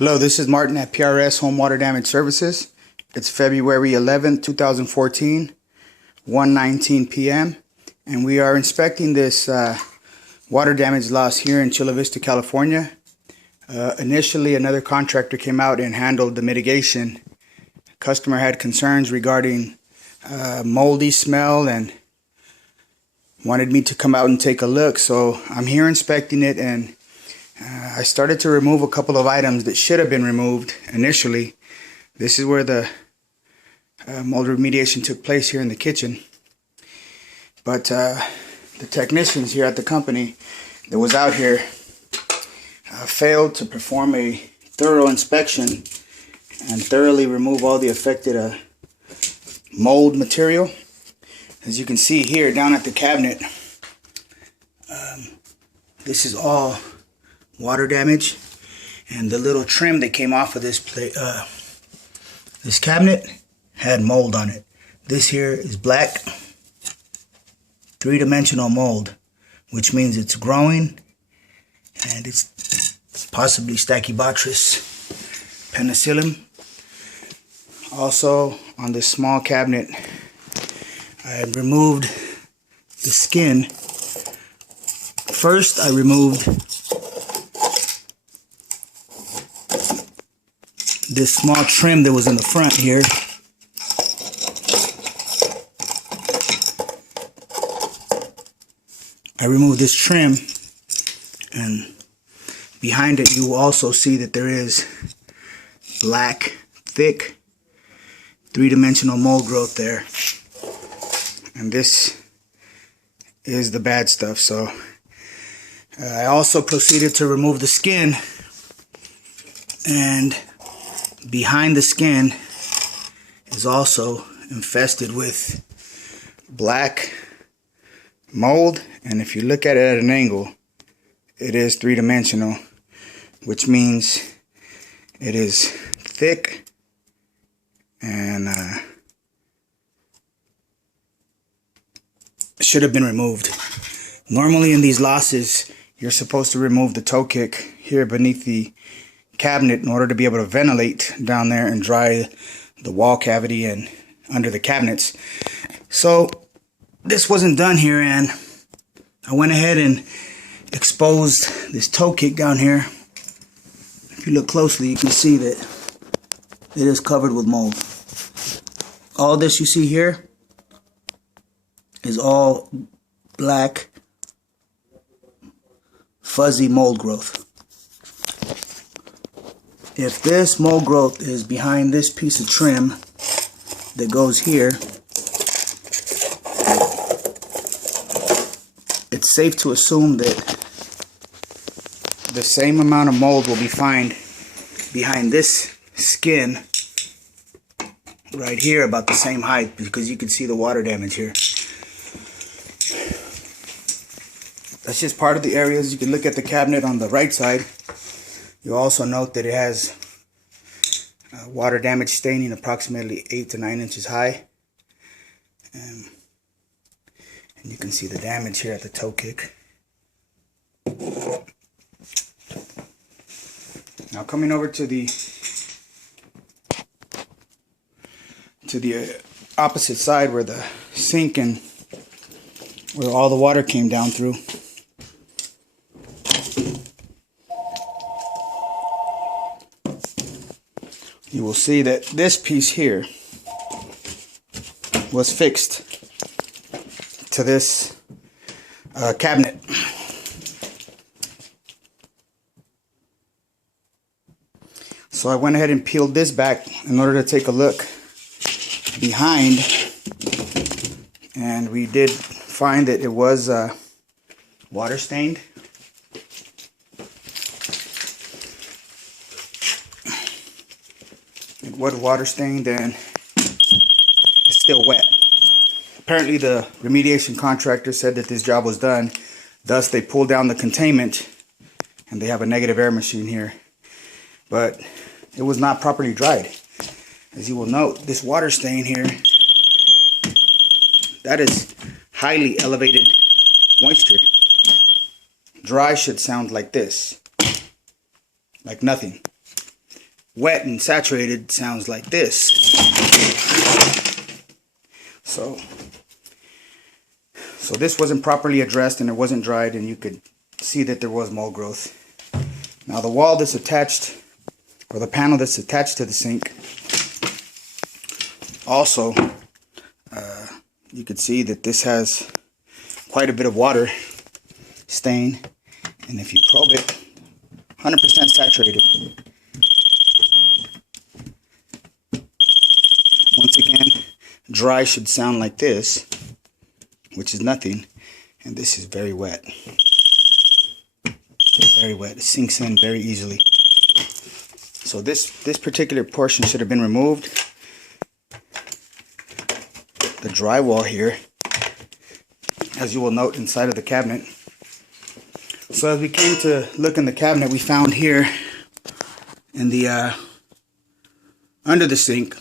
Hello, this is Martin at PRS Home Water Damage Services. It's February 11th, 2014, 1:19 p.m. and we are inspecting this water damage loss here in Chula Vista, California. Initially, another contractor came out and handled the mitigation. Customer had concerns regarding moldy smell and wanted me to come out and take a look, so I'm here inspecting it, and I started to remove a couple of items that should have been removed initially. This is where the mold remediation took place here in the kitchen. But the technicians here at the company that was out here failed to perform a thorough inspection and thoroughly remove all the affected mold material. As you can see here down at the cabinet, this is all water damage, and the little trim that came off of this this cabinet had mold on it. This here is black, three-dimensional mold, which means it's growing, and it's possibly Stachybotrys penicillium. Also, on this small cabinet, I had removed the skin. First, I removed this small trim that was in the front here. I removed this trim, and behind it you will also see that there is black, thick, three-dimensional mold growth there. And this is the bad stuff. So I also proceeded to remove the skin, and behind the skin is also infested with black mold, and if you look at it at an angle, it is three-dimensional, which means it is thick and should have been removed. Normally in these losses, you're supposed to remove the toe kick here beneath the cabinet in order to be able to ventilate down there and dry the wall cavity and under the cabinets. So this wasn't done here, and I went ahead and exposed this toe kick down here. If you look closely, you can see that it is covered with mold. All this you see here is all black, fuzzy mold growth. If this mold growth is behind this piece of trim that goes here, it's safe to assume that the same amount of mold will be found behind this skin right here, about the same height, because you can see the water damage here. That's just part of the areas. You can look at the cabinet on the right side. You'll also note that it has water damage staining approximately 8 to 9 inches high. And you can see the damage here at the toe kick. Now coming over to the opposite side where the sink and where all the water came down through. You will see that this piece here was fixed to this cabinet. So I went ahead and peeled this back in order to take a look behind, and we did find that it was water stained. It was water stained, and it's still wet. Apparently the remediation contractor said that this job was done, thus they pulled down the containment, and they have a negative air machine here. But it was not properly dried. As you will note, this water stain here, that is highly elevated moisture. Dry should sound like this, like nothing. wet and saturated sounds like this. So this wasn't properly addressed and it wasn't dried, and you could see that there was mold growth. Now the wall that's attached, or the panel that's attached to the sink, also you could see that this has quite a bit of water stain, and if you probe it, 100% saturated. Once again, dry should sound like this, which is nothing, and this is very wet. Very wet. It sinks in very easily. So this particular portion should have been removed. The drywall here, as you will note inside of the cabinet. So as we came to look in the cabinet, we found here in the under the sink,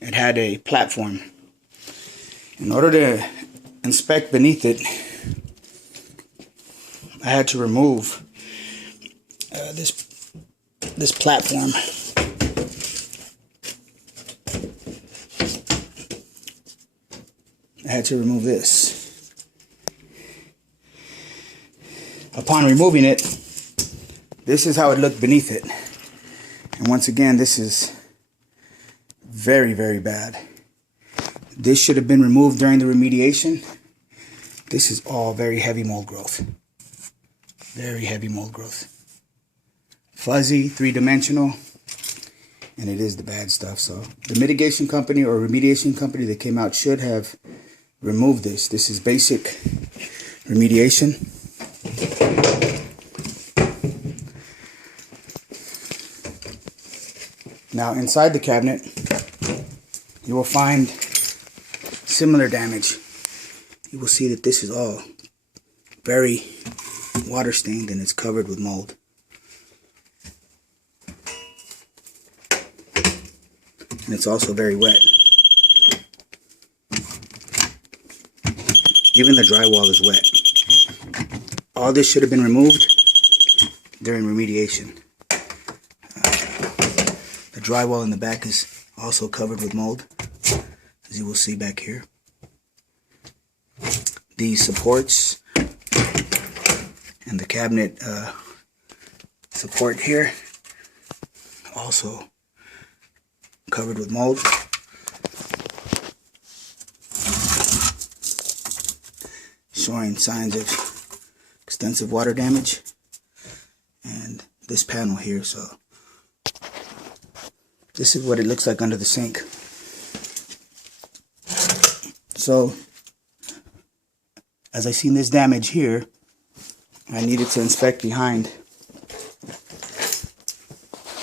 it had a platform. In order to inspect beneath it, I had to remove this platform. I had to remove this. Upon removing it, this is how it looked beneath it. And once again, this is very, very bad. This should have been removed during the remediation. This is all very heavy mold growth. Very heavy mold growth. Fuzzy, three-dimensional, and it is the bad stuff. So the mitigation company or remediation company that came out should have removed this. This is basic remediation. Now inside the cabinet, you will find similar damage. You will see that this is all very water stained and it's covered with mold. And it's also very wet. Even the drywall is wet. All this should have been removed during remediation. The drywall in the back is also covered with mold, as you will see back here. These supports and the cabinet support here also covered with mold. Showing signs of extensive water damage. And this panel here, so this is what it looks like under the sink. So as I seen this damage here, I needed to inspect behind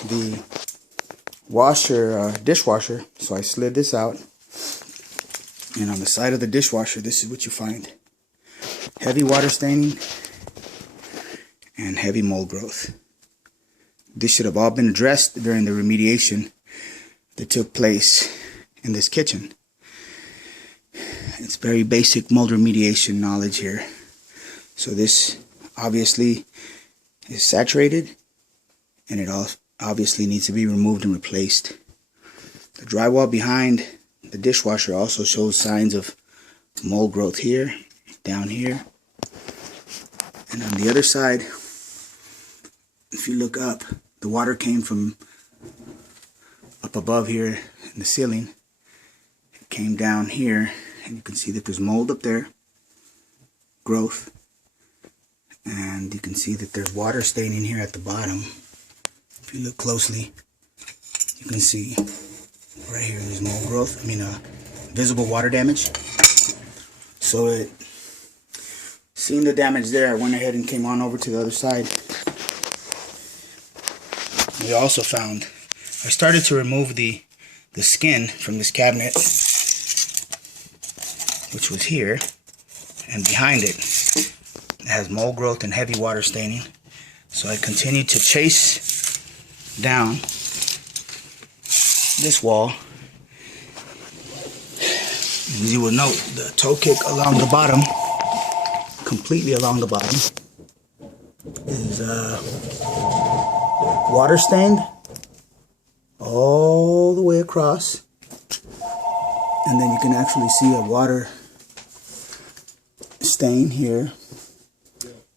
the washer, dishwasher. So I slid this out, and on the side of the dishwasher, this is what you find. Heavy water staining and heavy mold growth. This should have all been addressed during the remediation that took place in this kitchen. It's very basic mold remediation knowledge here. So this obviously is saturated, and it all obviously needs to be removed and replaced. The drywall behind the dishwasher also shows signs of mold growth here, down here, and on the other side, if you look up, the water came from up above here in the ceiling. It came down here, and you can see that there's mold up there, growth, and you can see that there's water staining here at the bottom. If you look closely, you can see right here there's mold growth, visible water damage. So seeing the damage there, I went ahead and came on over to the other side. We also found, I started to remove the skin from this cabinet, which was here, and behind it, it has mold growth and heavy water staining. So I continued to chase down this wall. As you will note, the toe kick along the bottom, completely along the bottom, is water stained all the way across. And then you can actually see a water stain here.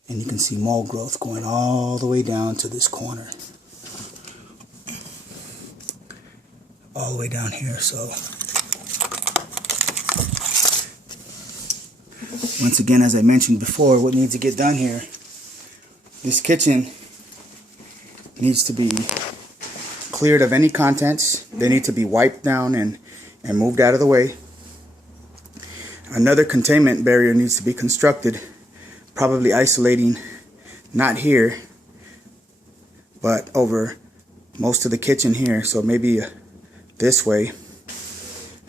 And you can see mold growth going all the way down to this corner. All the way down here. So once again, as I mentioned before, what needs to get done here, this kitchen needs to be cleared of any contents. They need to be wiped down and moved out of the way. Another containment barrier needs to be constructed, probably isolating not here, but over most of the kitchen here. So maybe this way,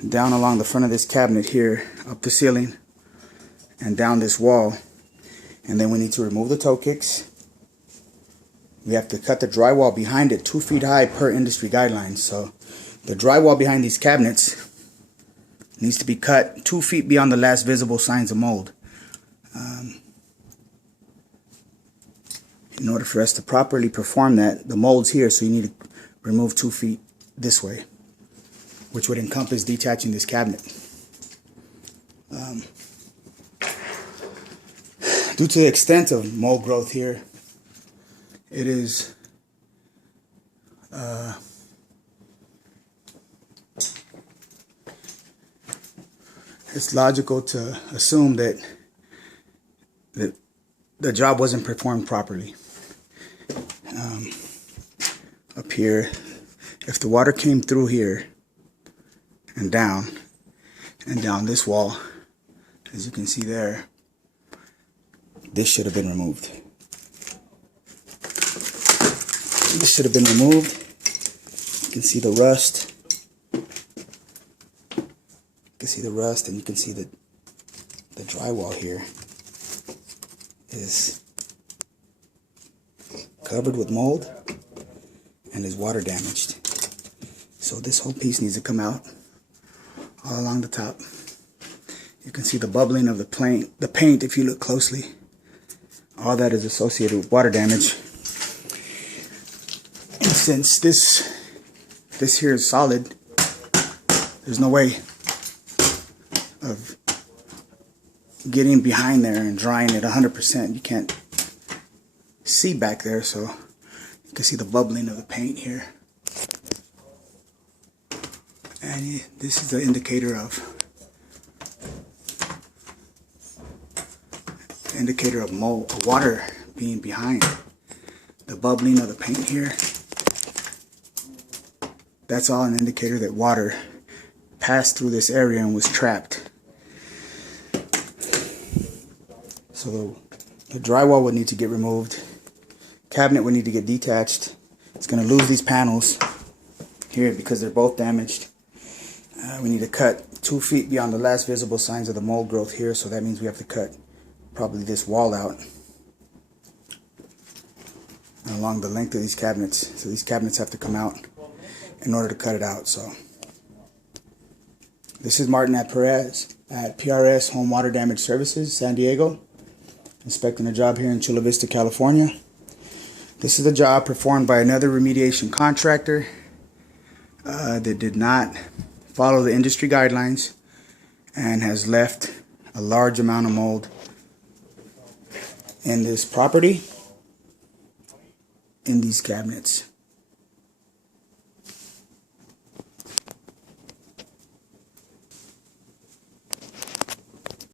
down along the front of this cabinet here, up the ceiling, and down this wall. And then we need to remove the toe kicks. We have to cut the drywall behind it 2 feet high per industry guidelines. So the drywall behind these cabinets needs to be cut 2 feet beyond the last visible signs of mold. In order for us to properly perform that, the mold's here, so you need to remove 2 feet this way, which would encompass detaching this cabinet. Due to the extent of mold growth here, it is it's logical to assume that the job wasn't performed properly. Up here, if the water came through here and down this wall, as you can see there, this should have been removed. This should have been removed. You can see the rust. You can see the rust, and you can see the drywall here is covered with mold and is water damaged. So this whole piece needs to come out all along the top. You can see the bubbling of the paint if you look closely. All that is associated with water damage. And since this here is solid, there's no way of getting behind there and drying it 100%. You can't see back there, so you can see the bubbling of the paint here. And this is the indicator of mold, water being behind. The bubbling of the paint here, that's all an indicator that water passed through this area and was trapped. So the drywall would need to get removed. Cabinet would need to get detached. It's going to lose these panels here because they're both damaged. We need to cut 2 feet beyond the last visible signs of the mold growth here, so that means we have to cut probably this wall out and along the length of these cabinets. So these cabinets have to come out in order to cut it out. So this is Martin at Perez at PRS Home Water Damage Services, San Diego, inspecting a job here in Chula Vista, California. This is a job performed by another remediation contractor that did not follow the industry guidelines and has left a large amount of mold in this property, in these cabinets.